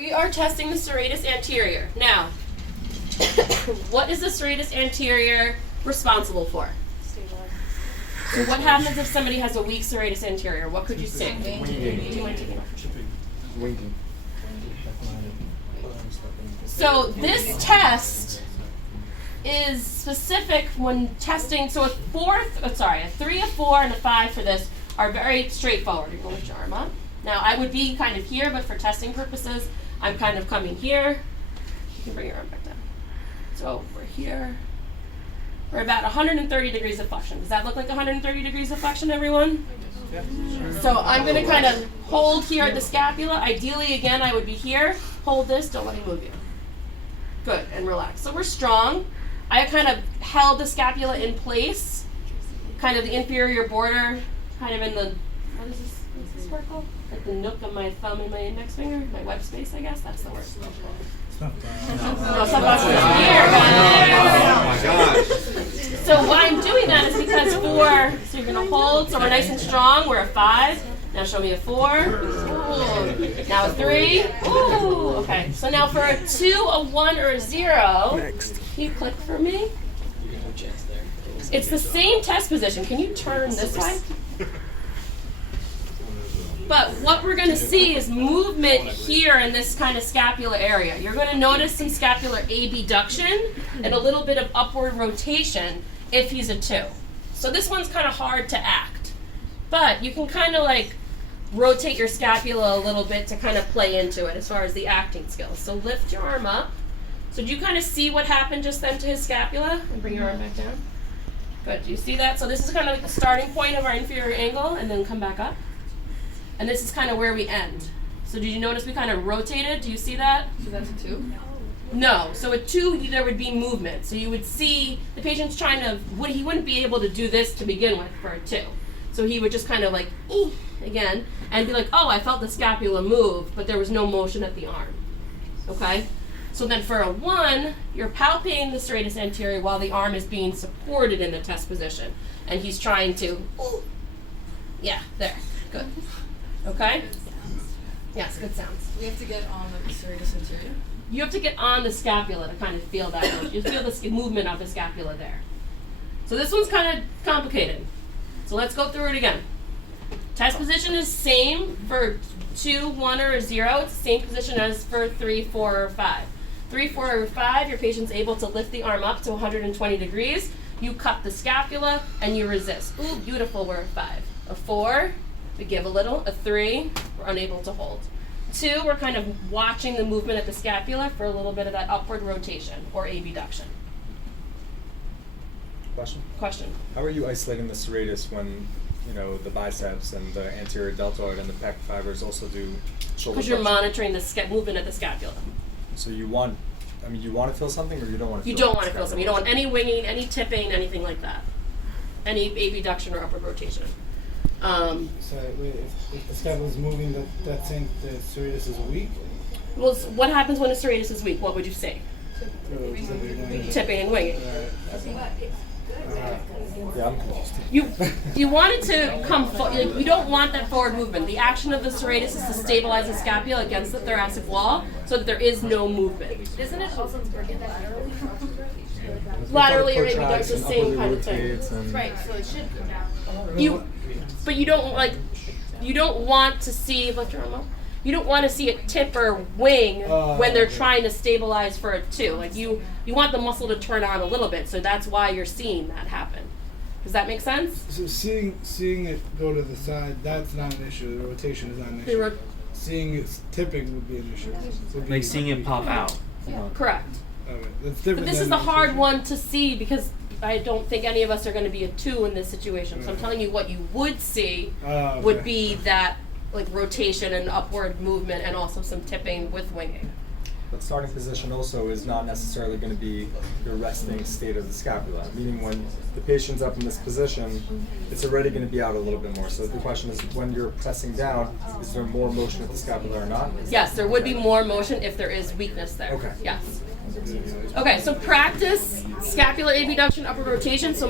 We are testing the serratus anterior. Now, what is the serratus anterior responsible for? So what happens if somebody has a weak serratus anterior? What could you say? Do you mind taking off? Winging. So this test is specific when testing. So a 3, a 4, and a 5 for this are very straightforward. You're going to lift your arm up. Now I would be kind of here, but for testing purposes, I'm kind of coming here. You can bring your arm back down. So we're here. We're about 130 degrees of flexion. Does that look like 130 degrees of flexion, everyone? Yeah. So I'm going to kind of hold here at the scapula. Ideally, again, I would be here. Hold this. Don't let me move you. Good. And relax. So we're strong. I kind of held the scapula in place, kind of the inferior border, kind of in the, what's this word called? Like the nook of my thumb and my index finger, my web space, I guess. That's the word. No, sometimes here. Oh my gosh. So why I'm doing that is because so you're going to hold, so we're nice and strong. We're a 5. Now show me a 4. Ooh. Now a 3. Ooh. Okay. So now for a 2, a 1, or a 0, can you click for me? It's the same test position. Can you turn this way? But what we're going to see is movement here in this kind of scapular area. You're going to notice some scapular abduction and a little bit of upward rotation if he's a 2. So this one's kind of hard to act. But you can kind of like rotate your scapula a little bit to kind of play into it as far as the acting skills. So lift your arm up. So do you kind of see what happened just then to his scapula? And bring your arm back down. Good. Do you see that? So this is kind of like the starting point of our inferior angle, and then come back up. And this is kind of where we end. So did you notice we kind of rotated? Do you see that? So that's a 2? No. So a 2, there would be movement. So you would see the patient's trying to, he wouldn't be able to do this to begin with for a 2. So he would just kind of like, again, and be like, oh, I felt the scapula move, but there was no motion at the arm. Okay? So then for a 1, you're palpating the serratus anterior while the arm is being supported in the test position. And he's trying to, yeah, there, good. Okay? Yes, good sounds. We have to get on the serratus anterior. You have to get on the scapula to kind of feel that. You feel the movement of the scapula there. So this one's kind of complicated. So let's go through it again. Test position is same for 2, 1, or a 0. It's the same position as for 3, 4, or 5. 3, 4, or 5, your patient's able to lift the arm up to 120 degrees. You cut the scapula and you resist. Ooh, beautiful, we're a 5. A 4, we give a little. A 3, we're unable to hold. 2, we're kind of watching the movement at the scapula for a little bit of that upward rotation or abduction. Question. How are you isolating the serratus when, the biceps and the anterior deltoid and the pec fibers also do shoulder Because you're flexion? monitoring the movement at the scapula. So you want to feel something, or you don't want to feel You don't want to feel something. You don't want any winging, any tipping, anything like that. Any abduction or upward rotation. So wait, if the scapula is moving, that's saying the serratus is weak? Well, what happens when a serratus is weak? What would you say? Tipping and winging. Yeah, I'm confused. You want it to come forward. You don't want that forward movement. The action of the serratus is to stabilize the scapula against the thoracic wall so that there is no movement. Isn't it also working laterally? Laterally or abduction, the same kind of thing. Right, so it should go down. But you don't want to see, lift your arm up. You don't want to see it tip or wing when they're trying to stabilize for a 2. Like you want the muscle to turn on a little bit, so that's why you're seeing that happen. Does that make sense? So seeing it go to the side, that's not an issue. The rotation is not an issue. Seeing it tipping would be an issue. Like seeing it pop out. Correct. Okay. That's different. But this is the hard one to see because I don't think any of us are going to be a 2 in this situation. So I'm telling you what you would see would be that like rotation and upward movement and also some tipping with winging. But starting position also is not necessarily going to be your resting state of the scapula, meaning when the patient's up in this position, it's already going to be out a little bit more. So the question is, when you're pressing down, is there more motion at the scapula or not? Yes, there would be more motion if there is weakness there. Okay. Yes. Okay, so practice scapular abduction, upward rotation. So